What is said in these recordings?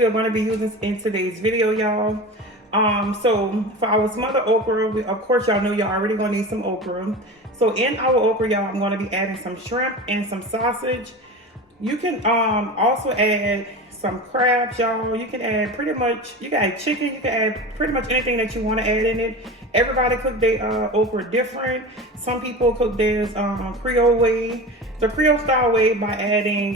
we are going to be using in today's video, y'all. So for our smothered okra, of course y'all know y'all already gonna need some okra. So in our okra, y'all, I'm gonna be adding some shrimp and some sausage. You can also add some crabs, y'all. You can add pretty much, you can add chicken, you can add pretty much anything that you want to add in it. Everybody cook their okra different. Some people cook theirs Creole way, the Creole style way, by adding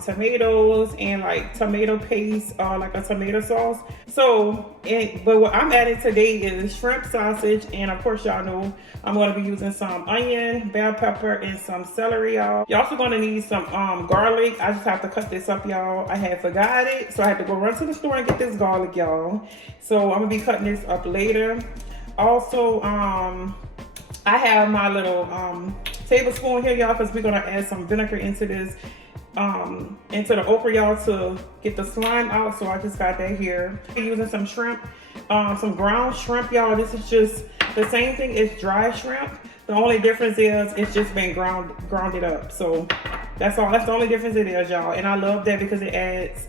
tomatoes and like tomato paste or like a tomato sauce. So, but what I'm adding today is shrimp, sausage, and of course y'all know I'm going to be using some onion, bell pepper, and some celery, y'all. You're also going to need some garlic. I just have to cut this up, y'all. I had forgot it, so I had to go run to the store and get this garlic, y'all. So I'm gonna be cutting this up later. Also, I have my little tablespoon here, y'all, because we're gonna add some vinegar into this, into the okra, y'all, to get the slime out. So I just got that here. I'm using some shrimp, some ground shrimp, y'all. This is just the same thing as dry shrimp. The only difference is it's just been grounded up. So that's all. That's the only difference it is, y'all. And I love that because it adds,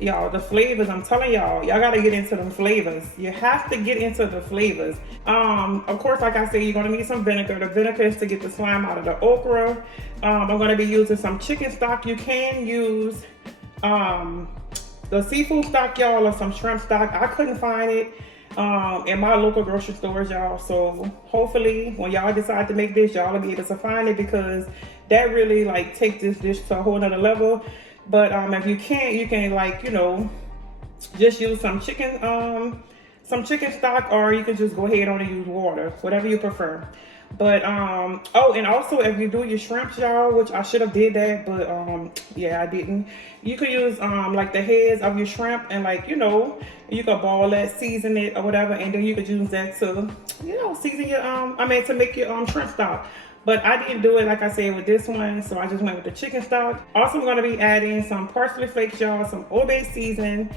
y'all, the flavors. I'm telling y'all gotta get into them flavors. You have to get into the flavors. Of course, like I said, you're gonna need some vinegar. The vinegar is to get the slime out of the okra. I'm gonna be using some chicken stock. You can use the seafood stock, y'all, or some shrimp stock. I couldn't find it in my local grocery stores, y'all. So hopefully when y'all decide to make this, y'all will be able to find it, because that really like take this dish to a whole nother level. But if you can't, you can, like, you know, just use some chicken stock, or you can just go ahead on and use water, whatever you prefer. But oh, and also if you do your shrimps, y'all, which I should have did that, but yeah, I didn't. You could use like the heads of your shrimp, and, like, you know, you could ball that, season it or whatever, and then you could use that to, you know, season your to make your shrimp stock. But I didn't do it, like I said, with this one, so I just went with the chicken stock. Also, I'm gonna be adding some parsley flakes, y'all, some Old Bay seasoning,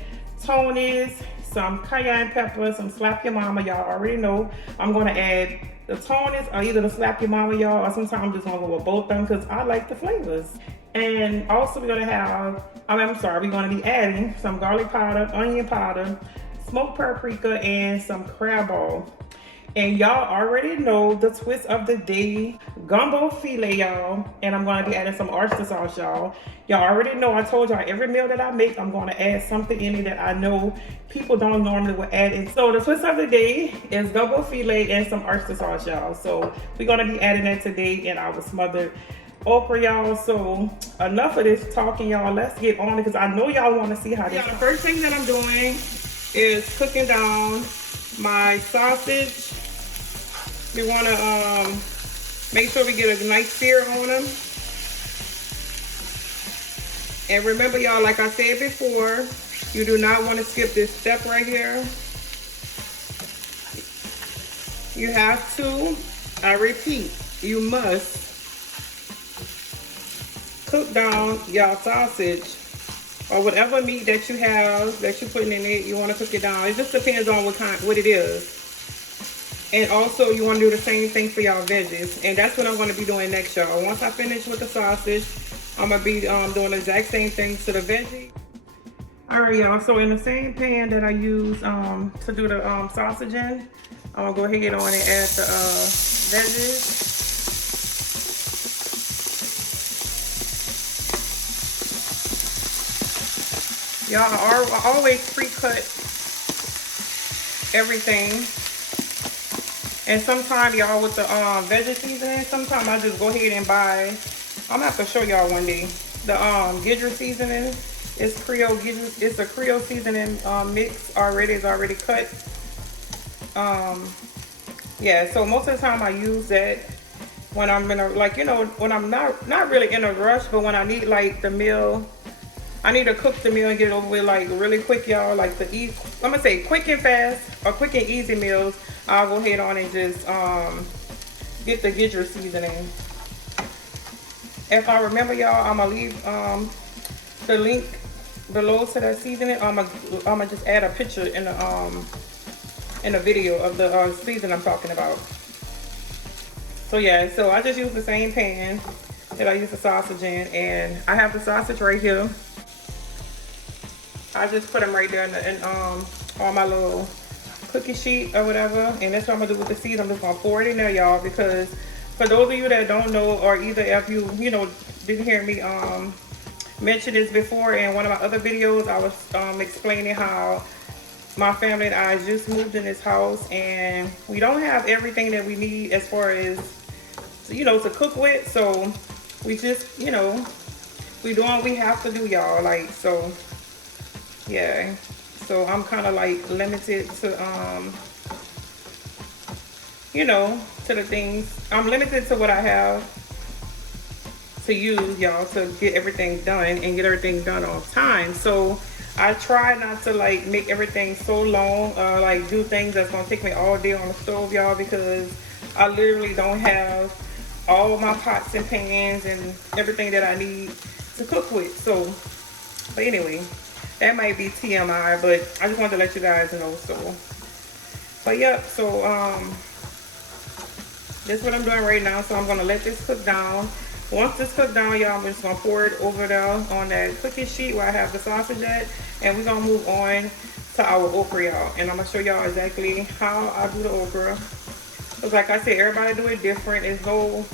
Tony's, some cayenne pepper, some slap your mama, y'all already know. I'm gonna add the Tony's or either the slap your mama, y'all, or sometimes I'm just gonna go with both of them because I like the flavors. And also we're gonna have, we're gonna be adding some garlic powder, onion powder, smoked paprika, and some crab ball. And y'all already know the twist of the day, gumbo filet, y'all. And I'm gonna be adding some oyster sauce, y'all. Y'all already know, I told y'all every meal that I make, I'm gonna add something in it that I know people don't normally would add in. So the twist of the day is gumbo filet and some oyster sauce, y'all. So we're gonna be adding that today in our smothered okra, y'all. So enough of this talking, y'all. Let's get on it, because I know y'all wanna see how this. The first thing that I'm doing is cooking down my sausage. We want to make sure we get a nice sear on them. And remember, y'all, like I said before, you do not want to skip this step right here. You have to, I repeat, you must cook down your sausage or whatever meat that you have that you're putting in it. You want to cook it down. It just depends on what it is. And also, you want to do the same thing for y'all veggies. And that's what I'm going to be doing next, y'all. Once I finish with the sausage, I'm going to be doing the exact same thing to the veggie. Alright, y'all. So in the same pan that I use to do the sausage in, I'm going to go ahead on and add the veggies. Y'all, I always pre-cut everything. And sometimes, y'all, with the veggie seasoning, sometimes I just go ahead and buy, I'm gonna have to show y'all one day, the Gidra seasoning. It's Creole Gidra, it's a Creole seasoning mix already, it's already cut. Yeah, so most of the time I use that when I'm in a, like, you know, when I'm not really in a rush, but when I need, like, the meal, I need to cook the meal and get it over with, like, really quick, y'all. Like the I'm gonna say quick and fast or quick and easy meals, I'll go ahead on and just get the Gidra seasoning. If I remember, y'all, I'm gonna leave the link below to that seasoning. I'm gonna just add a picture in the video of the season I'm talking about. So yeah, so I just use the same pan that I use the sausage in, and I have the sausage right here. I just put them right there on my little cookie sheet or whatever. And that's what I'm gonna do with the seeds. I'm just gonna pour it in there, y'all, because for those of you that don't know, or either if you didn't hear me mention this before in one of my other videos, I was explaining how my family and I just moved in this house, and we don't have everything that we need as far as to cook with. So we just we doing what we have to do, y'all. Like, so yeah, so I'm kind of like limited to to the things. I'm limited to what I have to use, y'all, to get everything done and get everything done on time. So I try not to like make everything so long, like do things that's gonna take me all day on the stove, y'all, because I literally don't have all my pots and pans and everything that I need to cook with. So, but anyway, that might be TMI, but I just wanted to let you guys know. So, but yep, so this is what I'm doing right now. So I'm gonna let this cook down. Once this cooked down, y'all, I'm just gonna pour it over there on that cookie sheet where I have the sausage at, and we're gonna move on to our okra, y'all. And I'm gonna show y'all exactly how I do the okra. Cause like I said, everybody do it different. It's no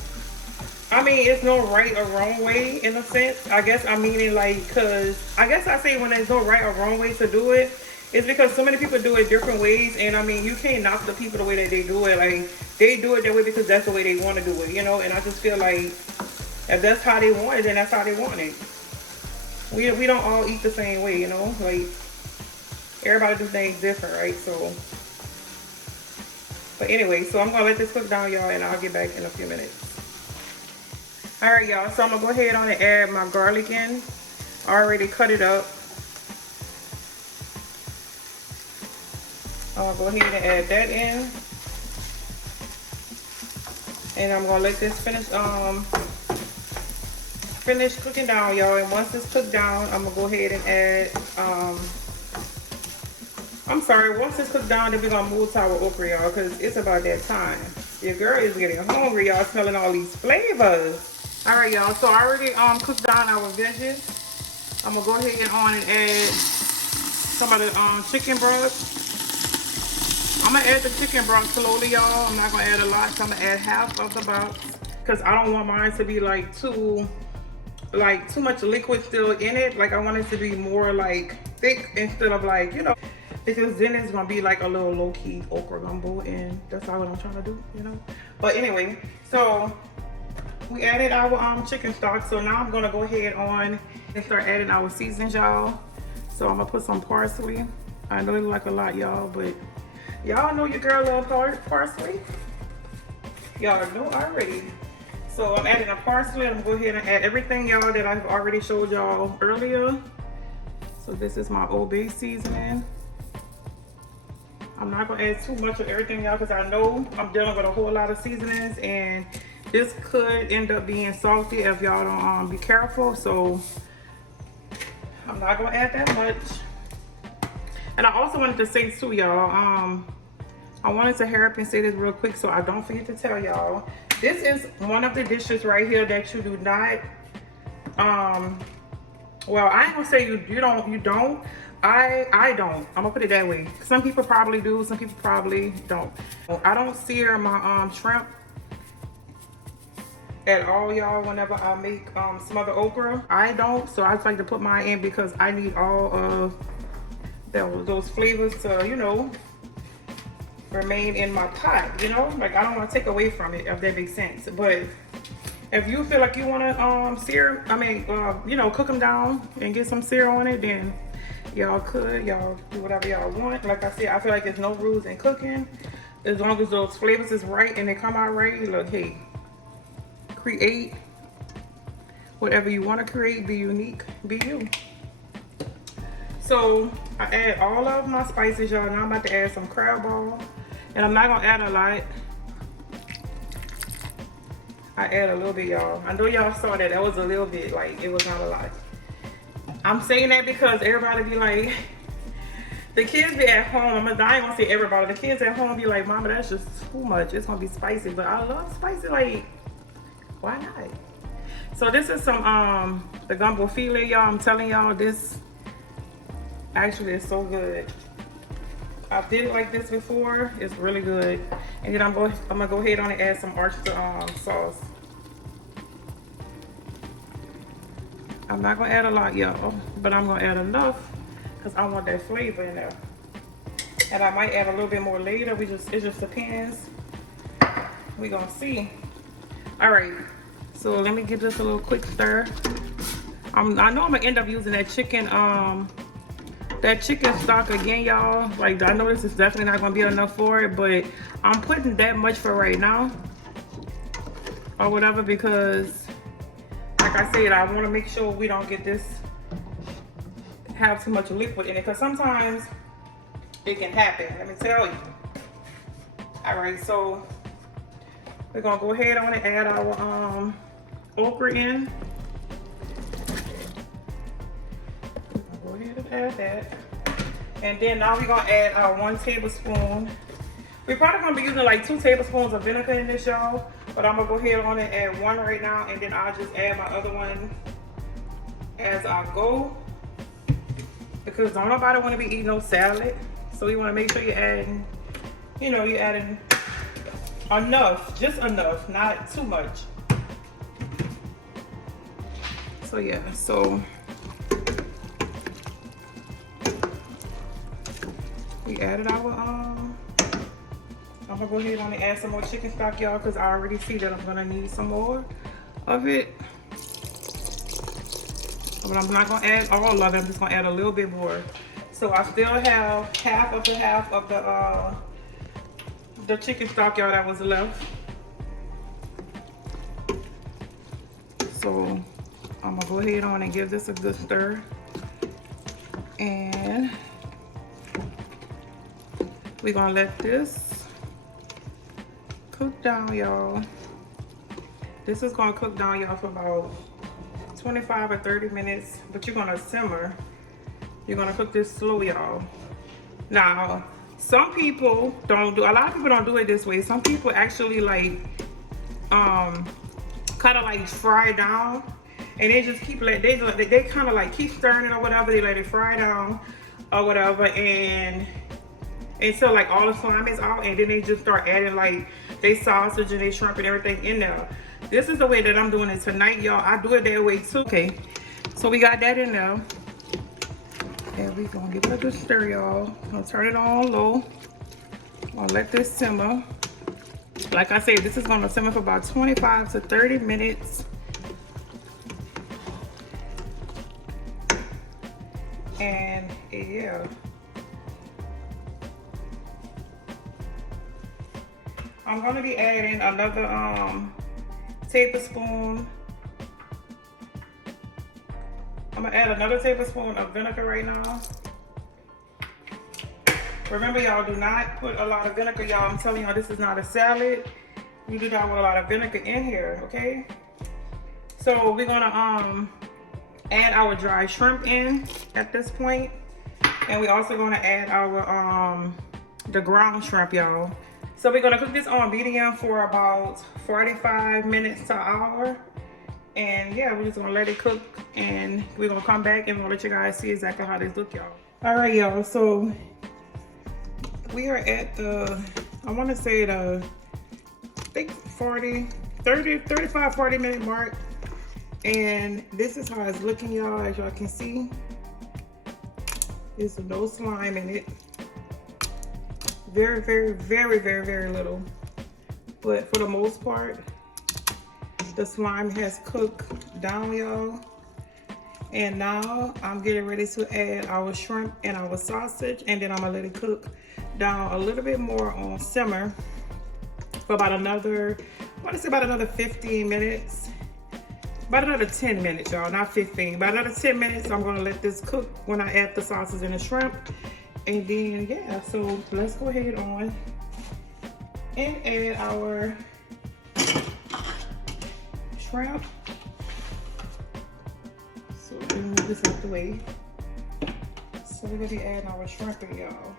right or wrong way in a sense. I guess I'm meaning like, cause I guess I say when there's no right or wrong way to do it, it's because so many people do it different ways. And I mean, you can't knock the people the way that they do it. Like, they do it that way because that's the way they want to do it, And I just feel like, if that's how they want it, then that's how they want it. We don't all eat the same way, Like, everybody do things different, right? So, but anyway, so I'm gonna let this cook down, y'all, and I'll get back in a few minutes. All right, y'all. So I'm gonna go ahead on and add my garlic in. I already cut it up. I'll go ahead and add that in, and I'm gonna let this finish cooking down, y'all. And once it's cooked down, I'm gonna go ahead and add once it's cooked down, then we're gonna move to our okra, y'all, because it's about that time. Your girl is getting hungry, y'all, smelling all these flavors. All right, y'all, so I already cooked down our veggies. I'm gonna go ahead and add some of the chicken broth. I'm gonna add the chicken broth slowly, y'all. I'm not gonna add a lot, so I'm gonna add half of the box, because I don't want mine to be like too much liquid still in it. Like, I want it to be more like thick instead of like, because then it's gonna be like a little low-key okra gumbo, and that's not what I'm trying to do, But anyway, so we added our chicken stock. So now I'm gonna go ahead on and start adding our seasonings, y'all. So I'm gonna put some parsley. I know it look like a lot, y'all, but y'all know your girl loves parsley. Y'all know already. So I'm adding a parsley. I'm gonna go ahead and add everything, y'all, that I've already showed y'all earlier. So this is my Old Bay seasoning. I'm not gonna add too much of everything, y'all, because I know I'm dealing with a whole lot of seasonings, and this could end up being salty if y'all don't be careful. So I'm not gonna add that much. And I also wanted to say too, y'all, I wanted to hurry up and say this real quick so I don't forget to tell y'all. This is one of the dishes right here that you do not, well, I ain't gonna say you don't. I don't. I'm gonna put it that way. Some people probably do, some people probably don't. I don't sear my shrimp at all, y'all, whenever I make smothered okra. I don't, so I just like to put mine in because I need all of those flavors to, remain in my pot, like I don't want to take away from it, if that makes sense. But if you feel like you want to sear, cook them down and get some sear on it, then y'all do whatever y'all want. Like I said, I feel like there's no rules in cooking as long as those flavors is right and they come out right. Look, hey, create whatever you want to create, be unique, be you. So I add all of my spices, y'all. Now I'm about to add some crab ball, and I'm not gonna add a lot. I add a little bit, y'all. I know y'all saw that was a little bit, like, it was not a lot. I'm saying that because everybody be like, the kids be at home, I ain't gonna say everybody, the kids at home be like, Mama, that's just too much, it's gonna be spicy. But I love spicy, like, why not? So this is some the gumbo filet, y'all. I'm telling y'all, this Actually, it's so good. I did it like this before. It's really good. And then I'm gonna go ahead on and add some oyster sauce. I'm not gonna add a lot, y'all, but I'm gonna add enough because I want that flavor in there. And I might add a little bit more later. It just depends. We're gonna see. All right, so let me give this a little quick stir. I know I'm gonna end up using that chicken stock again, y'all. Like, I know this is definitely not gonna be enough for it, but I'm putting that much for right now or whatever, because like I said, I want to make sure we don't get this have too much liquid in it, because sometimes it can happen, let me tell you. All right, so we're gonna go ahead on and add our okra in. Go ahead and add that. And then now we're gonna add our 1 tablespoon. We're probably gonna be using like 2 tablespoons of vinegar in this, y'all. But I'm gonna go ahead on and add 1 right now, and then I'll just add my other one as I go. Because don't nobody wanna be eating no salad. So you wanna make sure you're adding, you know, you're adding enough, just enough, not too much. So yeah, so we added our I'm gonna go ahead on and add some more chicken stock, y'all, because I already see that I'm gonna need some more of it. But I'm not gonna add all of it, I'm just gonna add a little bit more. So I still have half of the chicken stock, y'all, that was left. So I'm gonna go ahead on and give this a good stir. And we're gonna let this cook down, y'all. This is gonna cook down, y'all, for about 25 or 30 minutes, but you're gonna simmer. You're gonna cook this slow, y'all. Now, some people don't do, a lot of people don't do it this way. Some people actually like, kind of like fry down, and they just keep they kind of like keep stirring it or whatever. They let it fry down or whatever, and until like all the slime is out, and then they just start adding like they sausage and they shrimp and everything in there. This is the way that I'm doing it tonight, y'all. I do it that way too. Okay, so we got that in there, and we gonna give it a good stir, y'all. Gonna turn it on low. Gonna let this simmer. Like I said, this is gonna simmer for about 25 to 30 minutes. And yeah. I'm gonna be adding another tablespoon. I'm gonna add another tablespoon of vinegar right now. Remember, y'all, do not put a lot of vinegar, y'all. I'm telling y'all, this is not a salad. You do not want a lot of vinegar in here, okay? So we're gonna add our dry shrimp in at this point. And we're also gonna add our the ground shrimp, y'all. So we're gonna cook this on medium for about 45 minutes to an hour. And yeah, we're just gonna let it cook, and we're gonna come back and we'll let you guys see exactly how this look, y'all. All right, y'all, so we are at the, I wanna say the, I think 35, 40 minute mark. And this is how it's looking, y'all. As y'all can see, there's no slime in it. Very, very, very, very, very little. But for the most part, the slime has cooked down, y'all. And now I'm getting ready to add our shrimp and our sausage, and then I'm gonna let it cook down a little bit more on simmer for about another, I want to say about another 15 minutes. About another 10 minutes, y'all, not 15. About another 10 minutes, I'm gonna let this cook when I add the sausage and the shrimp. And then, yeah, so let's go ahead on and add our shrimp. So let me move this out the way. So we're gonna be adding our shrimp in, y'all.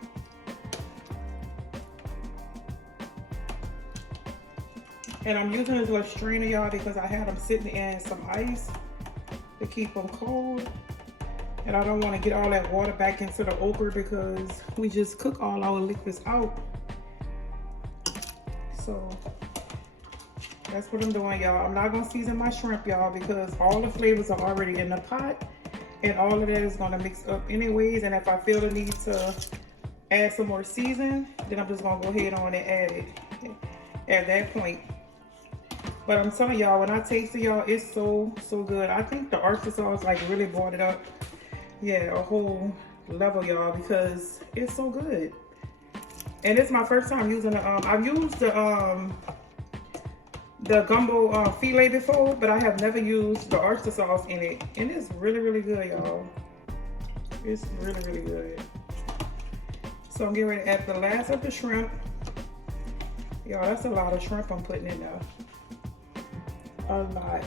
And I'm using this little strainer, y'all, because I had them sitting in some ice to keep them cold. And I don't want to get all that water back into the okra because we just cook all our liquids out. So that's what I'm doing, y'all. I'm not gonna season my shrimp, y'all, because all the flavors are already in the pot, and all of that is gonna mix up anyways. And if I feel the need to add some more season, then I'm just gonna go ahead on and add it at that point. But I'm telling y'all, when I taste it, y'all, it's so good. I think the oyster sauce like really brought it up, yeah, a whole level, y'all, because it's so good. And it's my first time using the I've used the gumbo filet before, but I have never used the oyster sauce in it, and it's really good, y'all. It's really good. So I'm getting ready to add the last of the shrimp. Y'all, that's a lot of shrimp I'm putting in there. A lot.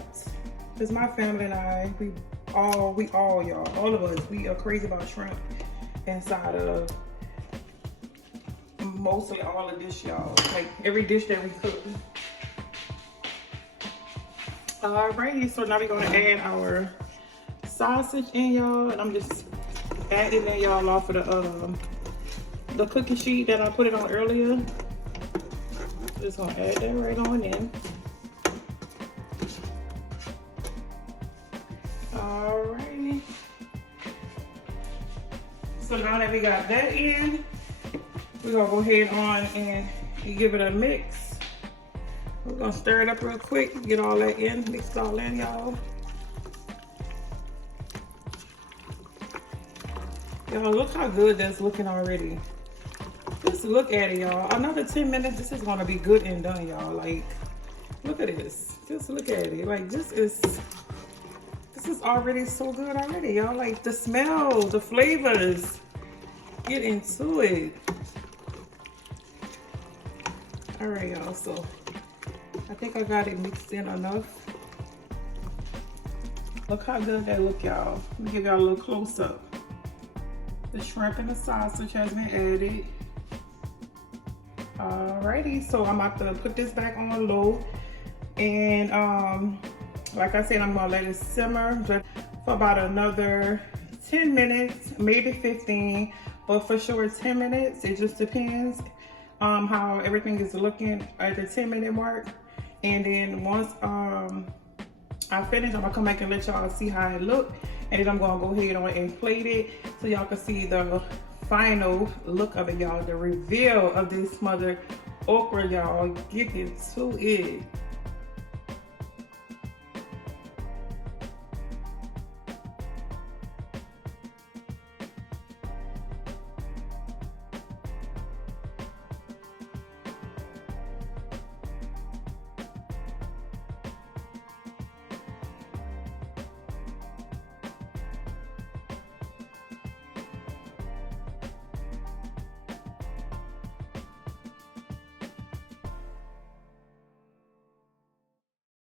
Because my family and I, we all y'all, all of us, we are crazy about shrimp inside of mostly all the dish, y'all. Like every dish that we cook. Alrighty, so now we're gonna add our sausage in, y'all, and I'm just adding that, y'all, off of the cookie sheet that I put it on earlier. Just gonna add that right on in. Alrighty. So now that we got that in, we're gonna go ahead on and give it a mix. We're gonna stir it up real quick, get all that in, mix it all in, y'all. Y'all, look how good that's looking already. Just look at it, y'all. Another 10 minutes, this is gonna be good and done, y'all. Like, look at this. Just look at it. Like, this is already so good already, y'all. Like, the smell, the flavors. Get into it. All right, y'all, so I think I got it mixed in enough. Look how good that look, y'all. Let me give y'all a little close up. The shrimp and the sausage has been added. Alrighty, so I'm about to put this back on low, and like I said, I'm gonna let it simmer for about another 10 minutes, maybe 15, but for sure 10 minutes. It just depends how everything is looking at the 10-minute mark. And then once I finish, I'm gonna come back and let y'all see how it look, and then I'm gonna go ahead on and plate it so y'all can see the final look of it, y'all. The reveal of this smothered okra, y'all. Get into it.